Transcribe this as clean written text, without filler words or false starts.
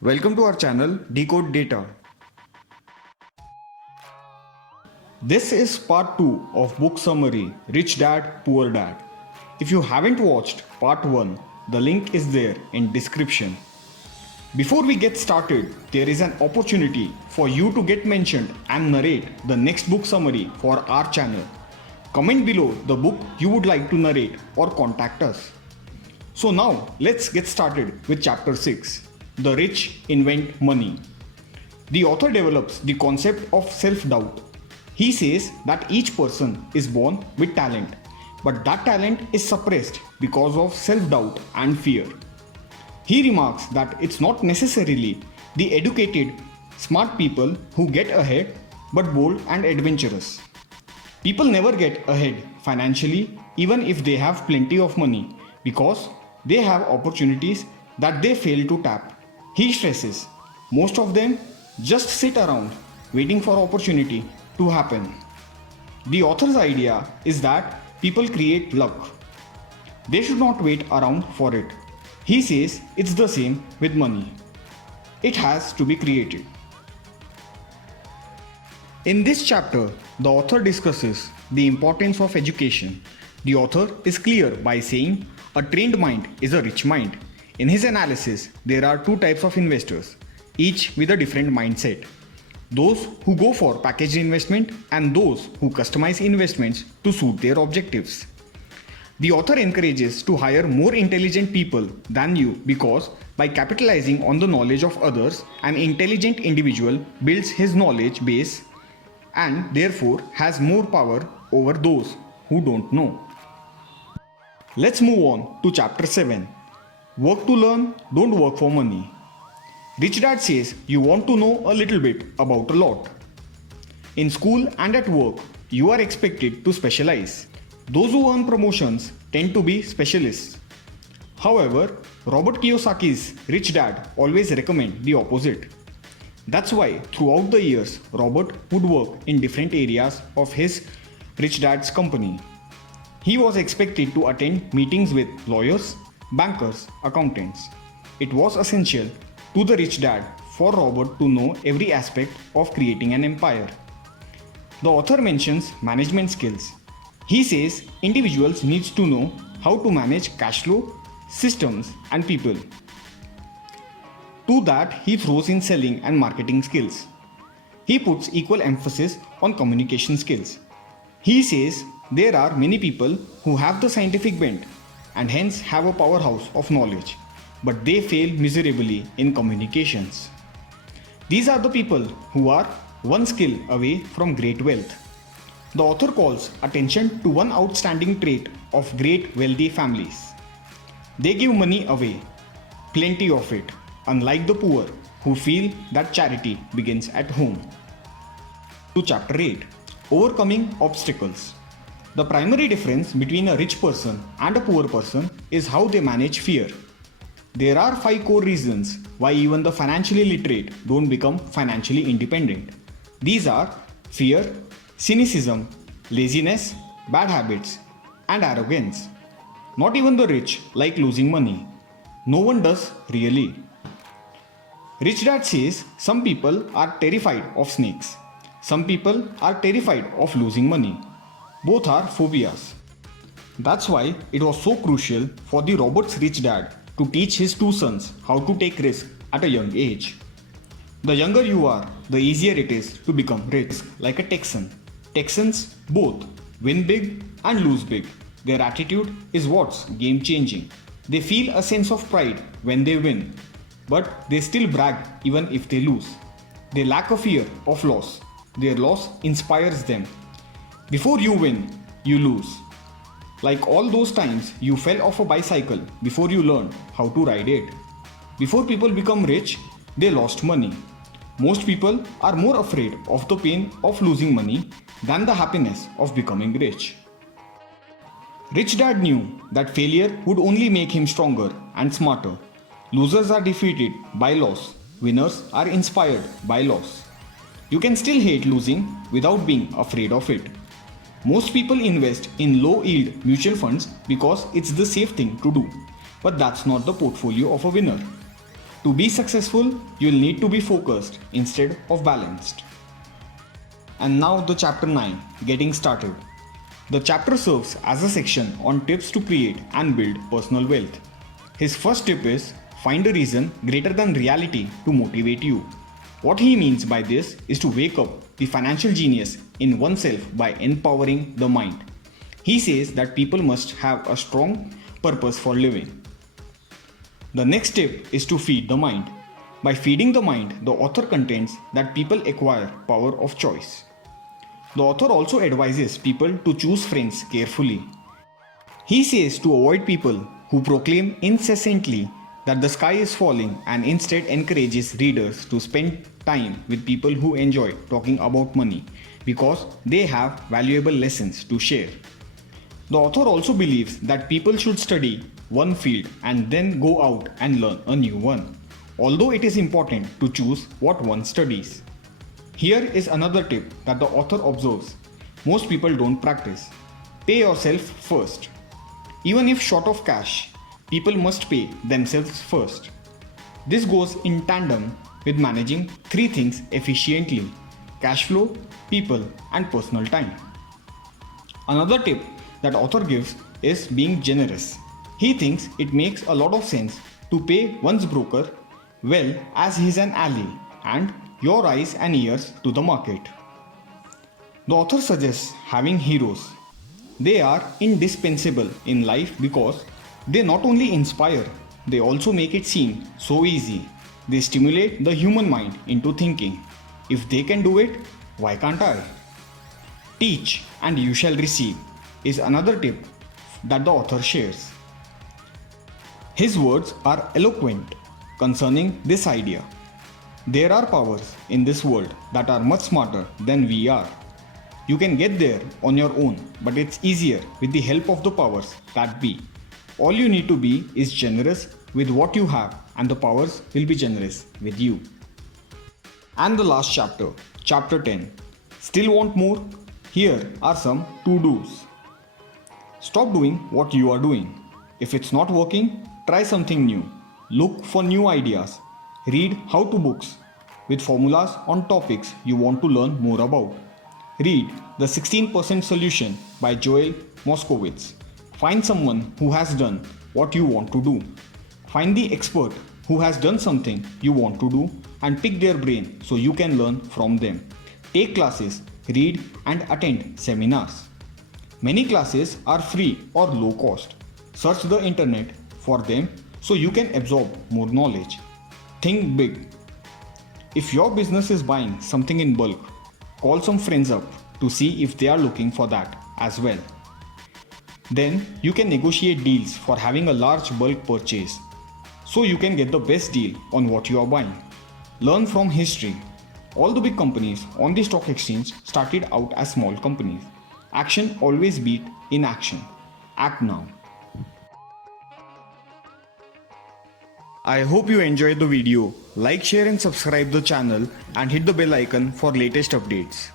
Welcome to our channel Decode Data. This is part 2 of book summary Rich Dad Poor Dad. If you haven't watched part 1, the link is there in description. Before we get started, there is an opportunity for you to get mentioned and narrate the next book summary for our channel. Comment below the book you would like to narrate or contact us. So now let's get started with chapter 6. The rich invent money. The author develops the concept of self-doubt. He says that each person is born with talent, but that talent is suppressed because of self-doubt and fear. He remarks that it's not necessarily the educated, smart people who get ahead, but bold and adventurous. People never get ahead financially even if they have plenty of money because they have opportunities that they fail to tap. He stresses, most of them just sit around waiting for opportunity to happen. The author's idea is that people create luck. They should not wait around for it. He says it's the same with money. It has to be created. In this chapter, the author discusses the importance of education. The author is clear by saying a trained mind is a rich mind. In his analysis, there are two types of investors, each with a different mindset. Those who go for packaged investment and those who customize investments to suit their objectives. The author encourages to hire more intelligent people than you because by capitalizing on the knowledge of others, an intelligent individual builds his knowledge base and therefore has more power over those who don't know. Let's move on to chapter 7. Work to learn, don't work for money. Rich Dad says you want to know a little bit about a lot. In school and at work, you are expected to specialize. Those who earn promotions tend to be specialists. However, Robert Kiyosaki's Rich Dad always recommend the opposite. That's why throughout the years, Robert would work in different areas of his Rich Dad's company. He was expected to attend meetings with lawyers, bankers, accountants. It was essential to the Rich Dad for Robert to know every aspect of creating an empire. The author mentions management skills. He says individuals need to know how to manage cash flow, systems, and people. To that, he throws in selling and marketing skills. He puts equal emphasis on communication skills. He says there are many people who have the scientific bent and hence have a powerhouse of knowledge, but they fail miserably in communications. These are the people who are one skill away from great wealth. The author calls attention to one outstanding trait of great wealthy families. They give money away, plenty of it, unlike the poor who feel that charity begins at home. To chapter 8, Overcoming Obstacles. The primary difference between a rich person and a poor person is how they manage fear. There are 5 core reasons why even the financially literate don't become financially independent. These are fear, cynicism, laziness, bad habits, and arrogance. Not even the rich like losing money. No one does really. Rich Dad says some people are terrified of snakes. Some people are terrified of losing money. Both are phobias. That's why it was so crucial for the Robert's Rich Dad to teach his 2 sons how to take risks at a young age. The younger you are, the easier it is to become rich, like a Texan. Texans both win big and lose big. Their attitude is what's game changing. They feel a sense of pride when they win, but they still brag even if they lose. They lack a fear of loss. Their loss inspires them. Before you win, you lose. Like all those times you fell off a bicycle before you learned how to ride it. Before people become rich, they lost money. Most people are more afraid of the pain of losing money than the happiness of becoming rich. Rich Dad knew that failure would only make him stronger and smarter. Losers are defeated by loss. Winners are inspired by loss. You can still hate losing without being afraid of it. Most people invest in low-yield mutual funds because it's the safe thing to do, but that's not the portfolio of a winner. To be successful, you'll need to be focused instead of balanced. And now the chapter 9, getting started. The chapter serves as a section on tips to create and build personal wealth. His first tip is find a reason greater than reality to motivate you. What he means by this is to wake up the financial genius in oneself by empowering the mind. He says that people must have a strong purpose for living. The next tip is to feed the mind. By feeding the mind, the author contends that people acquire power of choice. The author also advises people to choose friends carefully. He says to avoid people who proclaim incessantly that the sky is falling and instead encourages readers to spend time with people who enjoy talking about money because they have valuable lessons to share. The author also believes that people should study one field and then go out and learn a new one, although it is important to choose what one studies. Here is another tip that the author observes most people don't practice. Pay yourself first. Even if short of cash, people must pay themselves first. This goes in tandem with managing three things efficiently: cash flow, people, and personal time. Another tip that author gives is being generous. He thinks it makes a lot of sense to pay one's broker well as he's an ally and your eyes and ears to the market. The author suggests having heroes. They are indispensable in life because they not only inspire, they also make it seem so easy. They stimulate the human mind into thinking, if they can do it, why can't I? Teach and you shall receive is another tip that the author shares. His words are eloquent concerning this idea. There are powers in this world that are much smarter than we are. You can get there on your own, but it's easier with the help of the powers that be. All you need to be is generous with what you have, and the powers will be generous with you. And the last chapter, chapter 10. Still want more? Here are some to-dos. Stop doing what you are doing. If it's not working, try something new. Look for new ideas. Read how-to books with formulas on topics you want to learn more about. Read The 16% Solution by Joel Moskowitz. Find someone who has done what you want to do. Find the expert who has done something you want to do and pick their brain so you can learn from them. Take classes, read and attend seminars. Many classes are free or low cost. Search the internet for them so you can absorb more knowledge. Think big. If your business is buying something in bulk, call some friends up to see if they are looking for that as well. Then you can negotiate deals for having a large bulk purchase so you can get the best deal on what you are buying. Learn from history. All the big companies on the stock exchange started out as small companies. Action always beat inaction. Act now. I hope you enjoyed the video. Like, share and subscribe the channel and hit the bell icon for latest updates.